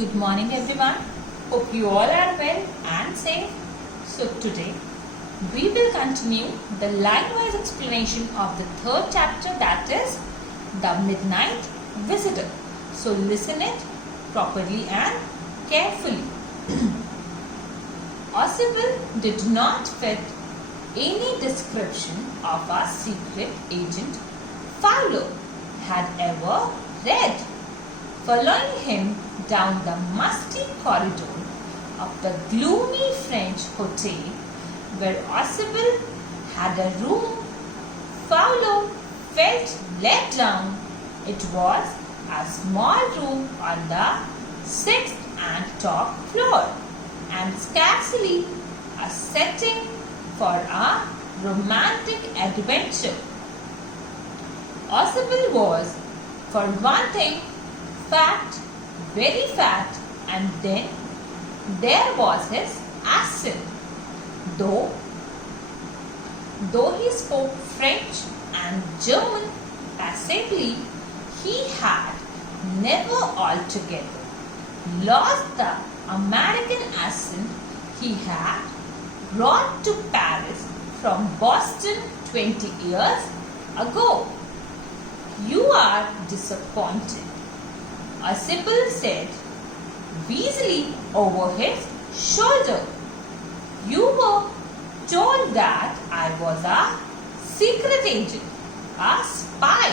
Good morning everyone. Hope you all are well and safe. So today we will continue the line-wise explanation of the third chapter, that is the Midnight Visitor. So listen it properly and carefully. Oswald did not fit any description of our secret agent Fowler had ever read. Following him down the musty corridor of the gloomy French hotel where Oswald had a room, Fowler felt let down. It was a small room on the 6th and top floor, and scarcely a setting for a romantic adventure. Oswald was, for one thing, fat, very fat, and then there was his accent. Though he spoke French and German passably, he had never altogether lost the American accent he had brought to Paris from Boston 20 years ago. "You are disappointed," Oswald said Weasley over his shoulder. "You were told that I was a secret agent, a spy,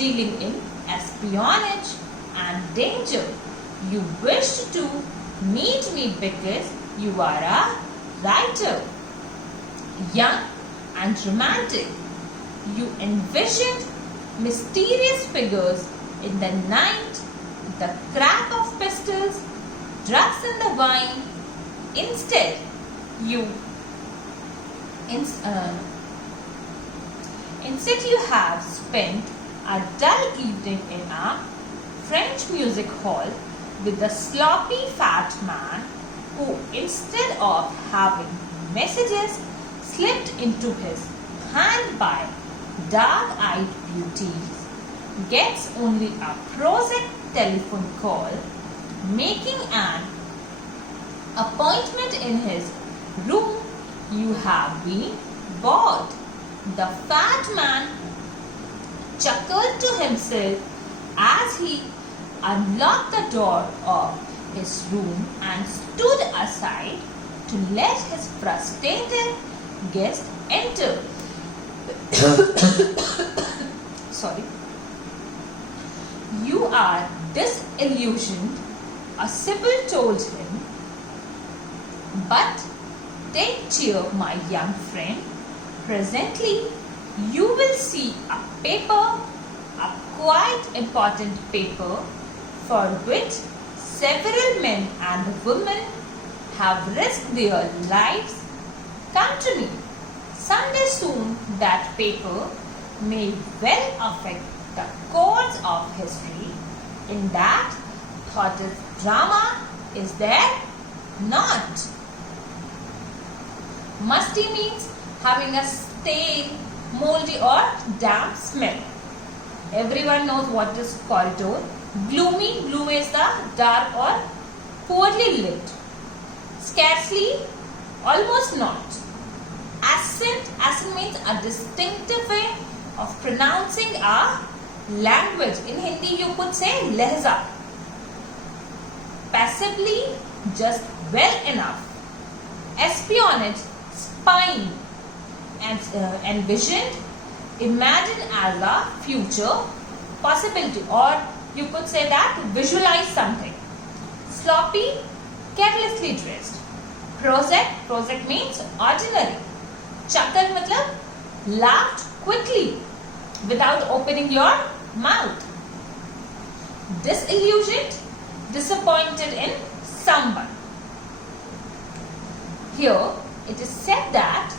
dealing in espionage and danger. You wished to meet me because you are a writer, young and romantic. You envisioned mysterious figures in the night, the crack of pistols, drugs in the wine. Instead, you have spent a dull evening in a French music hall with a sloppy fat man who, instead of having messages slipped into his hand by dark-eyed beauties, gets only a prosaic telephone call. Making an appointment in his room, you have been bored." The fat man chuckled to himself as he unlocked the door of his room and stood aside to let his frustrated guest enter. Sorry. "You are disillusioned," Oswald told him. "But take cheer, my young friend. Presently you will see a paper, a quite important paper, for which several men and women have risked their lives. Come to me. Someday soon that paper may well affect the course of history. In that thought is drama, is there not? Musty means having a stale, moldy or damp smell. Everyone knows what is corridor. Gloomy, gloom is the dark or poorly lit. Scarcely, almost not. Accent means a distinctive way of pronouncing a language. In Hindi you could say lehza. Passably, just well enough. Espionage, spying, and envisioned, imagined as a future possibility, or you could say that visualize something. Sloppy, carelessly dressed. Prosaic means ordinary. Chuckle matlab laughed quickly without opening your mouth. Disillusioned, disappointed in someone. Here it is said that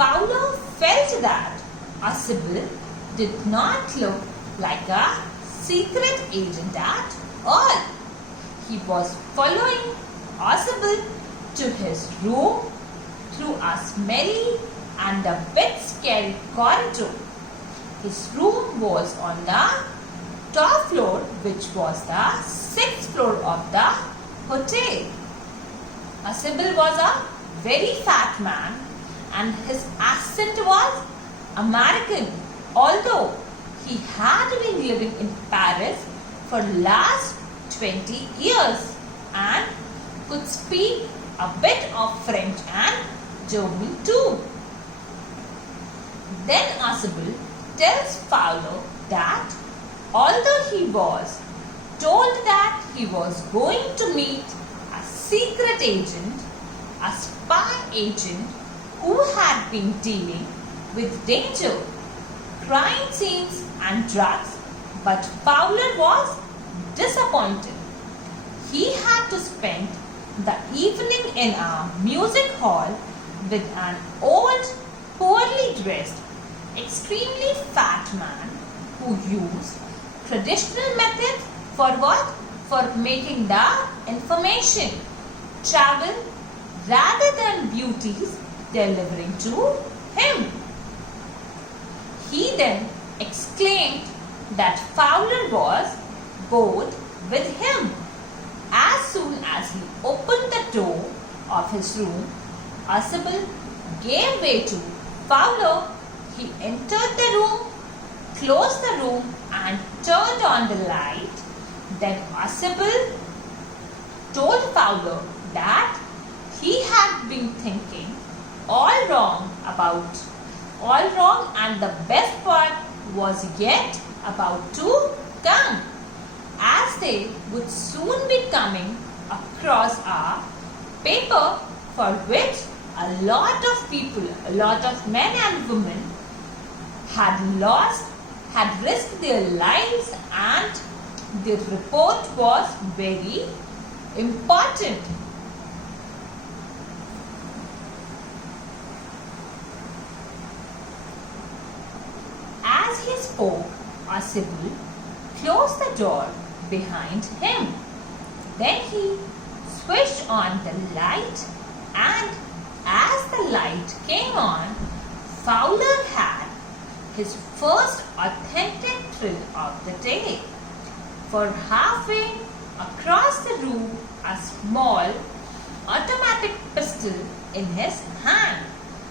Fowler felt that Oswald did not look like a secret agent at all. He was following Oswald to his room through a smelly and a bit scary corridor. His room was on the top floor, which was the sixth floor of the hotel. Sybil was a very fat man and his accent was American, although he had been living in Paris for last 20 years and could speak a bit of French and German too. Then Sybil tells Fowler that although he was told that he was going to meet a secret agent, a spy agent who had been dealing with danger, crime scenes and drugs, but Fowler was disappointed. He had to spend the evening in a music hall with an old, poorly dressed, extremely fat man who used traditional methods for what? For making the information travel rather than beauties delivering to him. He then exclaimed that Fowler was bored with him. As soon as he opened the door of his room, Sybil gave way to Fowler. He entered the room, closed the room and turned on the light. Then Sybil told Fowler that he had been thinking all wrong and the best part was yet about to come, as they would soon be coming across a paper for which a lot of people, a lot of men and women had risked their lives, and the report was very important. As he spoke, Sybil closed the door behind him. Then he switched on the light, and as the light came on, Fowler had his first authentic thrill of the day. For halfway across the room, a small automatic pistol in his hand,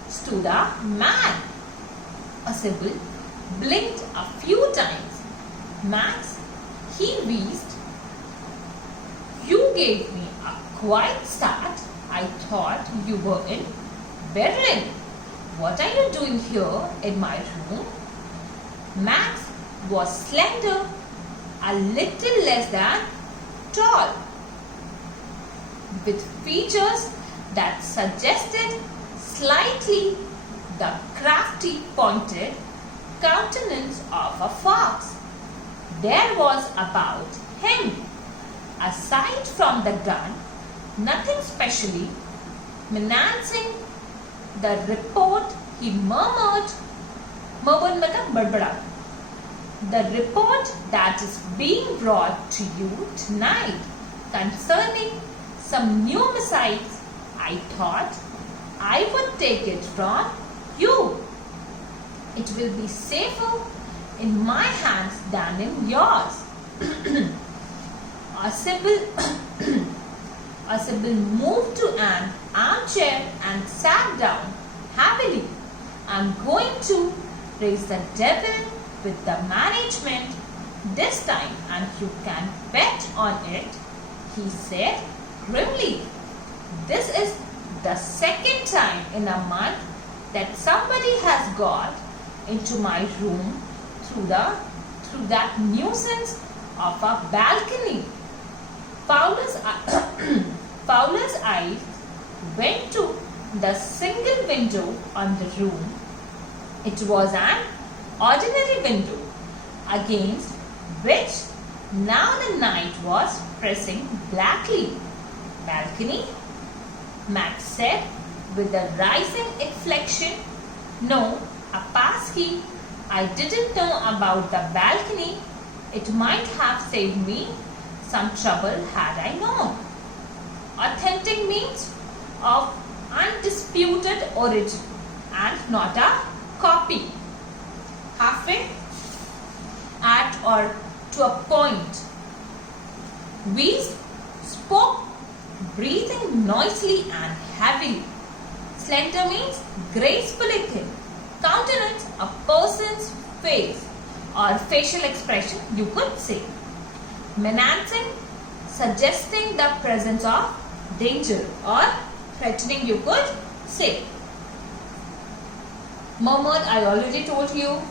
stood a man. Sybil blinked a few times. Max, he wheezed. You gave me a quiet start. I thought you were in Berlin. What are you doing here in my room? Max was slender, a little less than tall, with features that suggested slightly the crafty pointed countenance of a fox. There was about him, aside from the gun, nothing specially menacing. The report, he murmured matlab badbada. The report that is being brought to you tonight concerning some new missiles, I thought I would take it from you. It will be safer in my hands than in yours. Sybil moved to an armchair and sat down happily. I'm going to raise the devil with the management this time, and you can bet on it, he said grimly. This is the second time in a month that somebody has got into my room through that nuisance of a balcony. Fowler's eyes went to the single window on the room. It was an ordinary window against which now the night was pressing blackly. Balcony? Max said with a rising inflection. No, a passkey. I didn't know about the balcony. It might have saved me some trouble had I known. Authentic means of undisputed origin and not a copy. Halfway at or to a point. We spoke breathing noisily and heavily. Slender means gracefully thin. Countenance, a person's face or facial expression, you could say. Menacing, suggesting the presence of danger or threatening, you could say. Murmured, I already told you.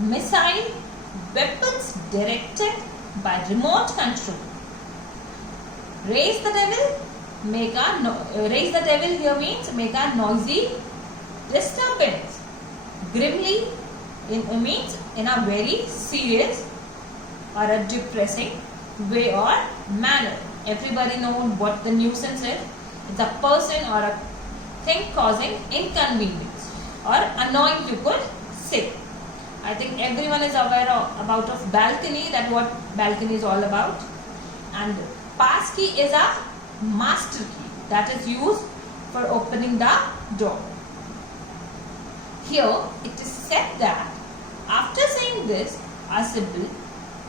Missile, weapons directed by remote control. Raise the devil, raise the devil here means make a noisy disturbance. Grimly means in a very serious or a depressing way or manner. Everybody knows what the nuisance is. It's a person or a thing causing inconvenience or annoying, you could say. I think everyone is aware about balcony, that what balcony is all about. And pass key is a master key that is used for opening the door. Here it is said that after saying this, Asibel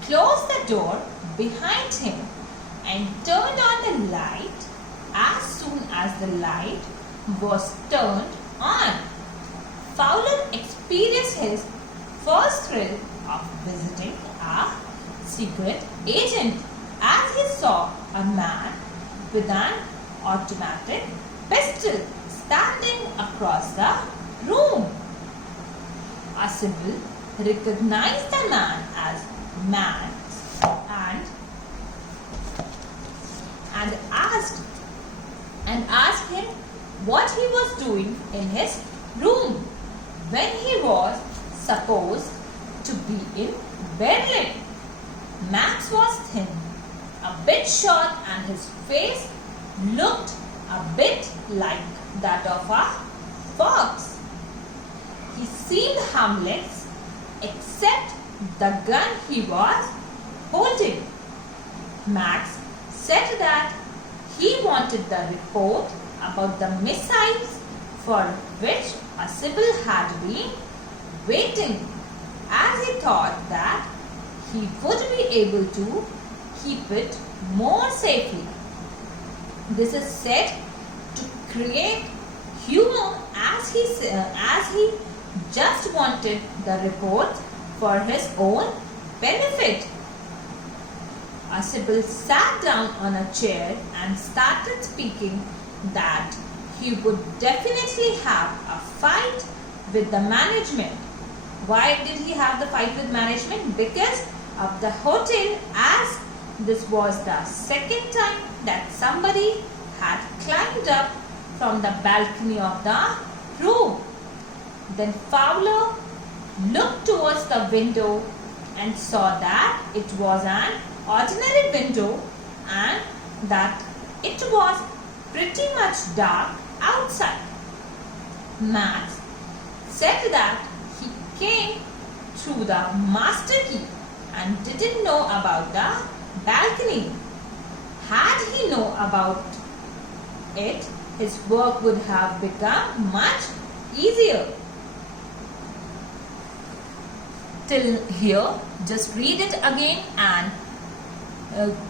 closed the door behind him and turned on the light as soon as the light was turned on. Fowler experienced his first thrill of visiting a secret agent as he saw a man with an automatic pistol standing across the room. Asibel recognized the man as Max and asked him what he was doing in his room when he was supposed to be in Berlin. Max was thin, a bit short, and his face looked a bit like that of a fox. He seemed harmless except the gun he was holding. Max said that he wanted the report about the missiles for which Asibel had been waiting, as he thought that he would be able to keep it more safely. This is said to create humor, as he just wanted the report for his own benefit. Asibel sat down on a chair and started speaking that he would definitely have a fight with the management. Why did he have the fight with management? Because of the hotel, as this was the second time that somebody had climbed up from the balcony of the room. Then Fowler looked towards the window and saw that it was an ordinary window and that it was pretty much dark outside. Max said that he came through the master key and didn't know about the balcony. Had he known about it, his work would have become much easier. Till here, just read it again and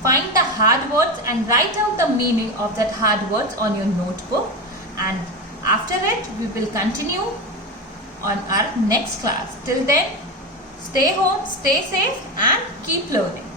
find the hard words and write out the meaning of that hard words on your notebook, and after it we will continue on our next class. Till then, stay home, stay safe and keep learning.